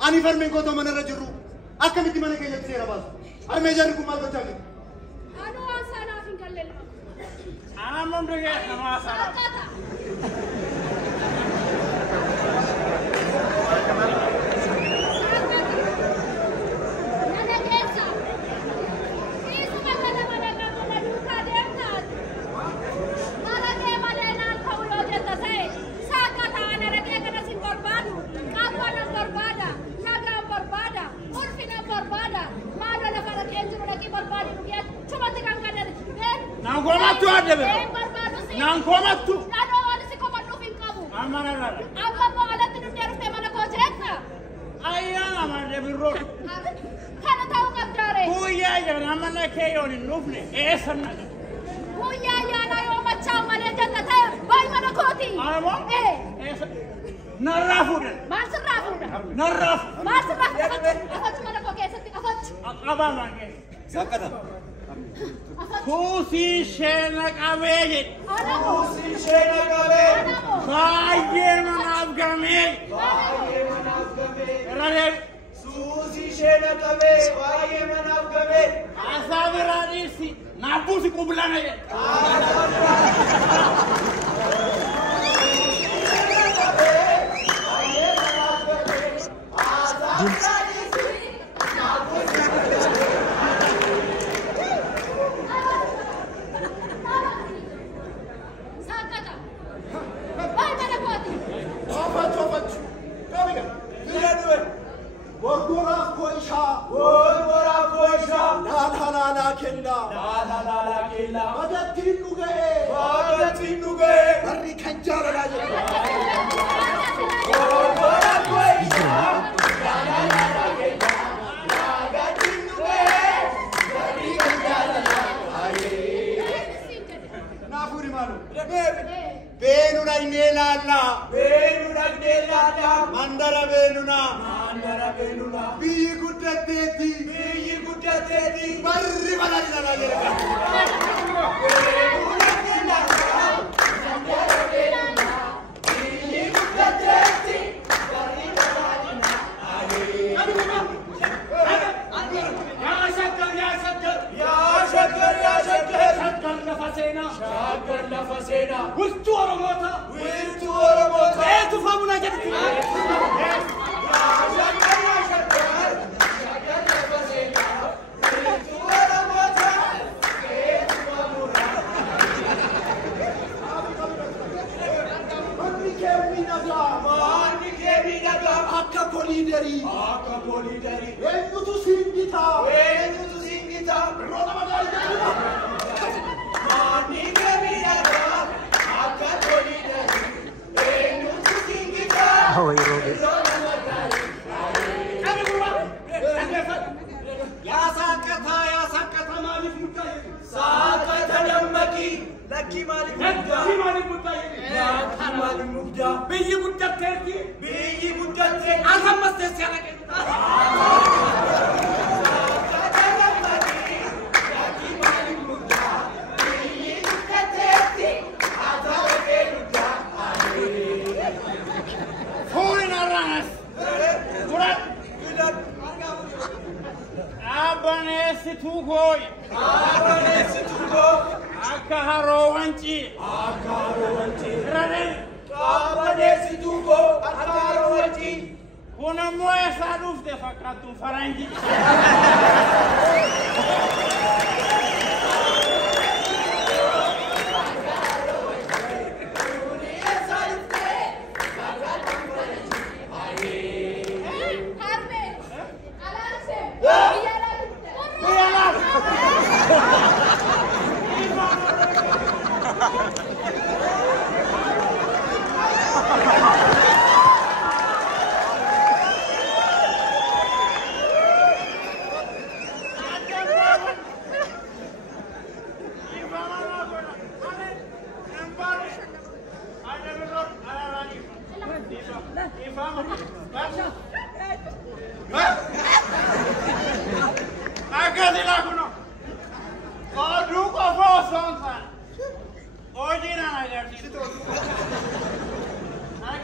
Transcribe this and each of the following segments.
Ani farme ko to manara jurru akkamiti mana kenya tsera bas ar me jar ku mal ko chali anu asana fingalel ana mon doge nama asana Nang komat tu. Nado wala si komat lufin kamu. Amana la. Aba mo alat tu dia rufte mana ko jeka. Ayang amana de birro. Kana tahu kaptare. Kuya ya amana keyo ni lufne. Esana. Kuya ya na yo macam mana jata ta. Bai mana koti. Amo? Esa. Narafudan. Mas rafudan. Naraf. Mas rafudan. Afat mana ko kesa afat. Aba mange. sakata Kusi shena kabe. Kusi shena kabe. Baye manab game. Rare. Susi shena kabe. Baye manab kabe. Asaberani si. Napusi kublana ye. Mandara benuna biyi guddateti barri balali la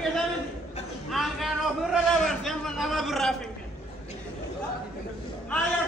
Angkano birra la versión nama birra finke. Ayo